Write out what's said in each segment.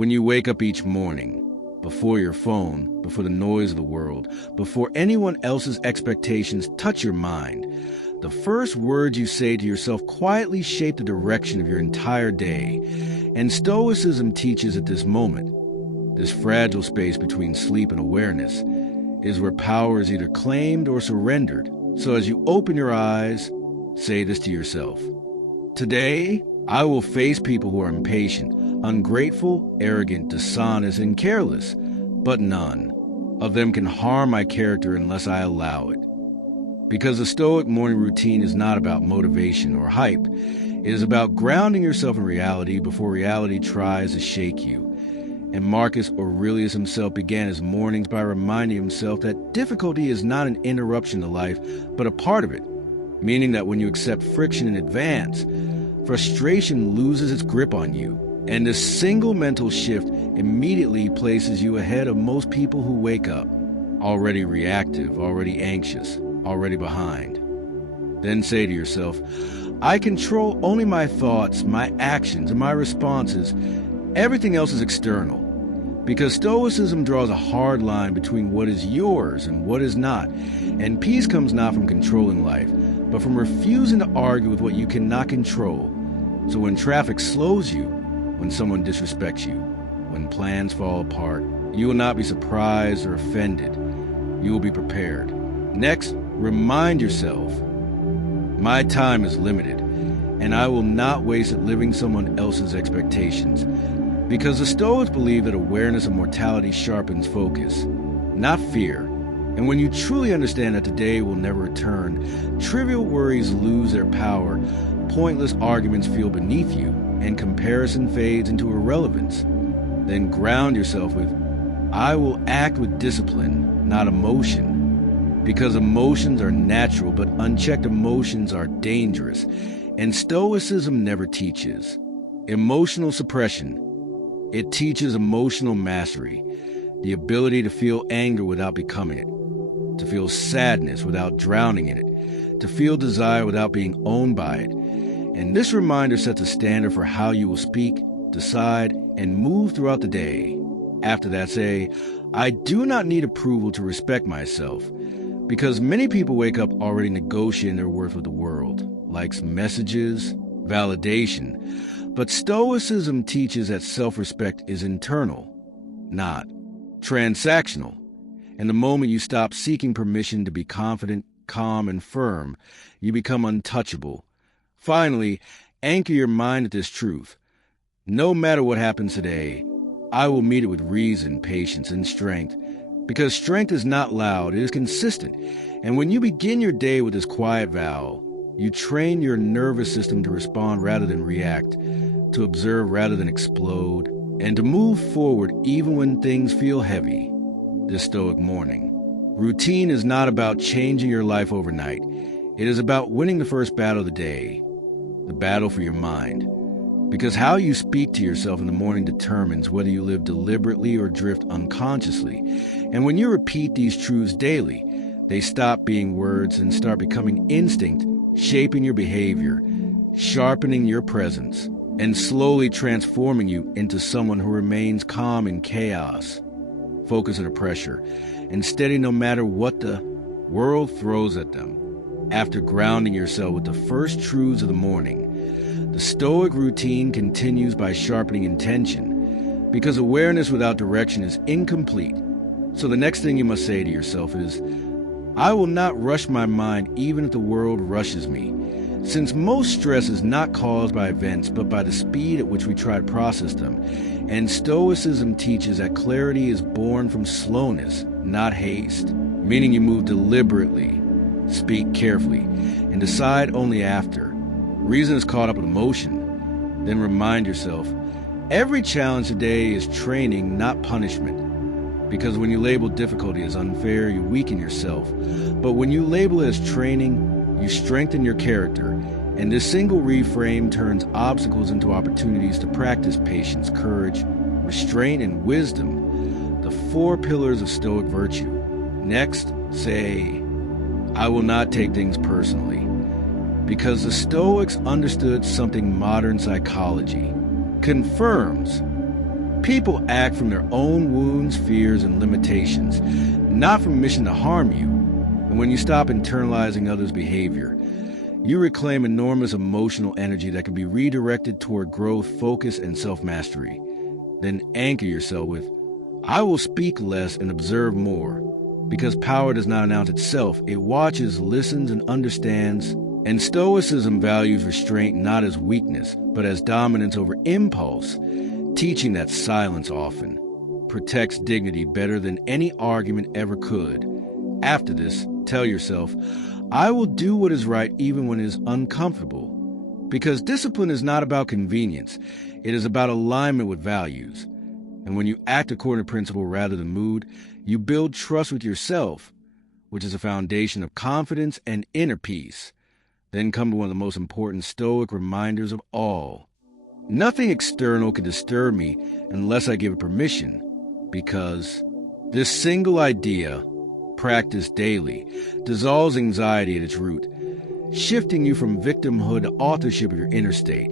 When you wake up each morning, before your phone, before the noise of the world, before anyone else's expectations touch your mind, the first words you say to yourself quietly shape the direction of your entire day. And Stoicism teaches at this moment, this fragile space between sleep and awareness, is where power is either claimed or surrendered. So as you open your eyes, say this to yourself. Today, I will face people who are impatient, ungrateful, arrogant, dishonest, and careless, but none of them can harm my character unless I allow it. Because the Stoic morning routine is not about motivation or hype. It is about grounding yourself in reality before reality tries to shake you. And Marcus Aurelius himself began his mornings by reminding himself that difficulty is not an interruption to life, but a part of it, meaning that when you accept friction in advance, frustration loses its grip on you. And this single mental shift immediately places you ahead of most people who wake up already reactive, already anxious, already behind. Then say to yourself, I control only my thoughts, my actions, and my responses. Everything else is external. Because Stoicism draws a hard line between what is yours and what is not. And peace comes not from controlling life, but from refusing to argue with what you cannot control. So when traffic slows you, when someone disrespects you, when plans fall apart, you will not be surprised or offended. You will be prepared. Next, remind yourself, my time is limited, and I will not waste it living someone else's expectations. Because the Stoics believe that awareness of mortality sharpens focus, not fear. And when you truly understand that today will never return, trivial worries lose their power, pointless arguments feel beneath you, and comparison fades into irrelevance. Then ground yourself with, I will act with discipline, not emotion. Because emotions are natural, but unchecked emotions are dangerous. And Stoicism never teaches emotional suppression. It teaches emotional mastery, the ability to feel anger without becoming it, to feel sadness without drowning in it, to feel desire without being owned by it. And this reminder sets a standard for how you will speak, decide, and move throughout the day. After that, say, I do not need approval to respect myself, because many people wake up already negotiating their worth with the world, likes, messages, validation. But Stoicism teaches that self-respect is internal, not transactional. And the moment you stop seeking permission to be confident, calm, and firm, you become untouchable. Finally, anchor your mind at this truth. No matter what happens today, I will meet it with reason, patience, and strength. Because strength is not loud, it is consistent. And when you begin your day with this quiet vow, you train your nervous system to respond rather than react, to observe rather than explode, and to move forward even when things feel heavy. This Stoic morning routine is not about changing your life overnight. It is about winning the first battle of the day, the battle for your mind. Because how you speak to yourself in the morning determines whether you live deliberately or drift unconsciously. And when you repeat these truths daily, they stop being words and start becoming instinct, shaping your behavior, sharpening your presence, and slowly transforming you into someone who remains calm in chaos, focused under pressure, and steady no matter what the world throws at them. After grounding yourself with the first truths of the morning, the Stoic routine continues by sharpening intention, because awareness without direction is incomplete. So the next thing you must say to yourself is, I will not rush my mind even if the world rushes me, since most stress is not caused by events but by the speed at which we try to process them. And Stoicism teaches that clarity is born from slowness, not haste, meaning you move deliberately, speak carefully, and decide only after. Reason is caught up with emotion. Then remind yourself, every challenge today is training, not punishment. Because when you label difficulty as unfair, you weaken yourself. But when you label it as training, you strengthen your character. And this single reframe turns obstacles into opportunities to practice patience, courage, restraint, and wisdom, the 4 pillars of Stoic virtue. Next, say, I will not take things personally. Because the Stoics understood something modern psychology confirms. People act from their own wounds, fears, and limitations, not from a mission to harm you. And when you stop internalizing others' behavior, you reclaim enormous emotional energy that can be redirected toward growth, focus, and self-mastery. Then anchor yourself with, I will speak less and observe more. Because power does not announce itself, it watches, listens, and understands. And Stoicism values restraint not as weakness, but as dominance over impulse, teaching that silence often protects dignity better than any argument ever could. After this, tell yourself, I will do what is right even when it is uncomfortable. Because discipline is not about convenience, it is about alignment with values. And when you act according to principle rather than mood, you build trust with yourself, which is a foundation of confidence and inner peace. Then come to one of the most important Stoic reminders of all. Nothing external can disturb me unless I give it permission, because this single idea, practiced daily, dissolves anxiety at its root, shifting you from victimhood to authorship of your inner state.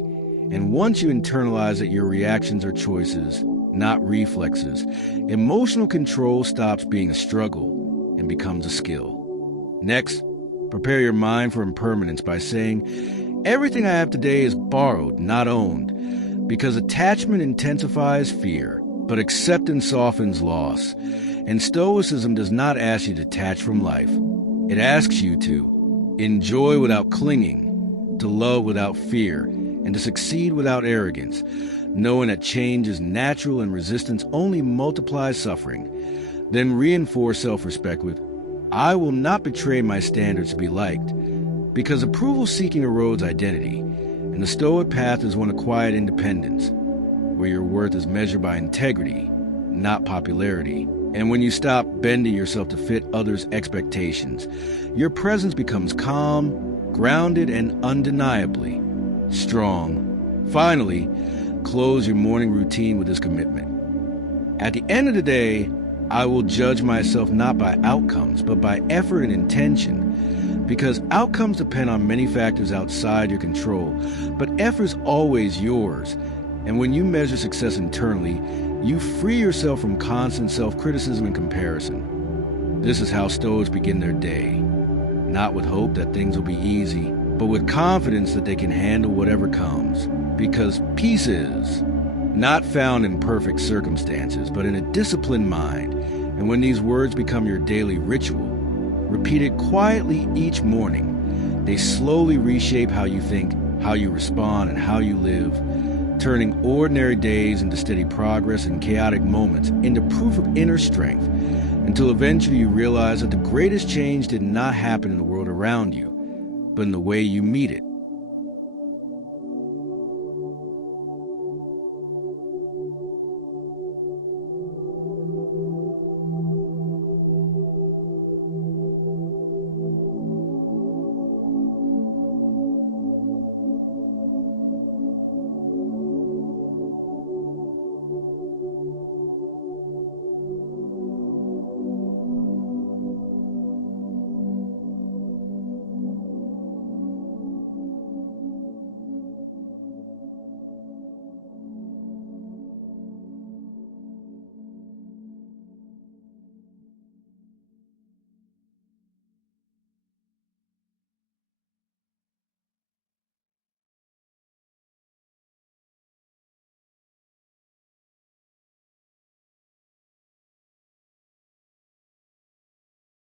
And once you internalize that your reactions are choices, not reflexes, emotional control stops being a struggle and becomes a skill. Next, prepare your mind for impermanence by saying, everything I have today is borrowed, not owned, because attachment intensifies fear, but acceptance softens loss. And Stoicism does not ask you to detach from life. It asks you to enjoy without clinging, to love without fear, and to succeed without arrogance, knowing that change is natural and resistance only multiplies suffering. Then reinforce self-respect with, I will not betray my standards to be liked, because approval-seeking erodes identity, and the Stoic path is one of quiet independence, where your worth is measured by integrity, not popularity. And when you stop bending yourself to fit others' expectations, your presence becomes calm, grounded, and undeniably strong. Finally, close your morning routine with this commitment. At the end of the day, I will judge myself not by outcomes, but by effort and intention, because outcomes depend on many factors outside your control, but effort is always yours. And when you measure success internally, you free yourself from constant self-criticism and comparison. This is how Stoics begin their day, not with hope that things will be easy, but with confidence that they can handle whatever comes. Because peace is not found in perfect circumstances, but in a disciplined mind. And when these words become your daily ritual, repeated quietly each morning, they slowly reshape how you think, how you respond, and how you live, turning ordinary days into steady progress and chaotic moments into proof of inner strength, until eventually you realize that the greatest change did not happen in the world around you, but in the way you meet it.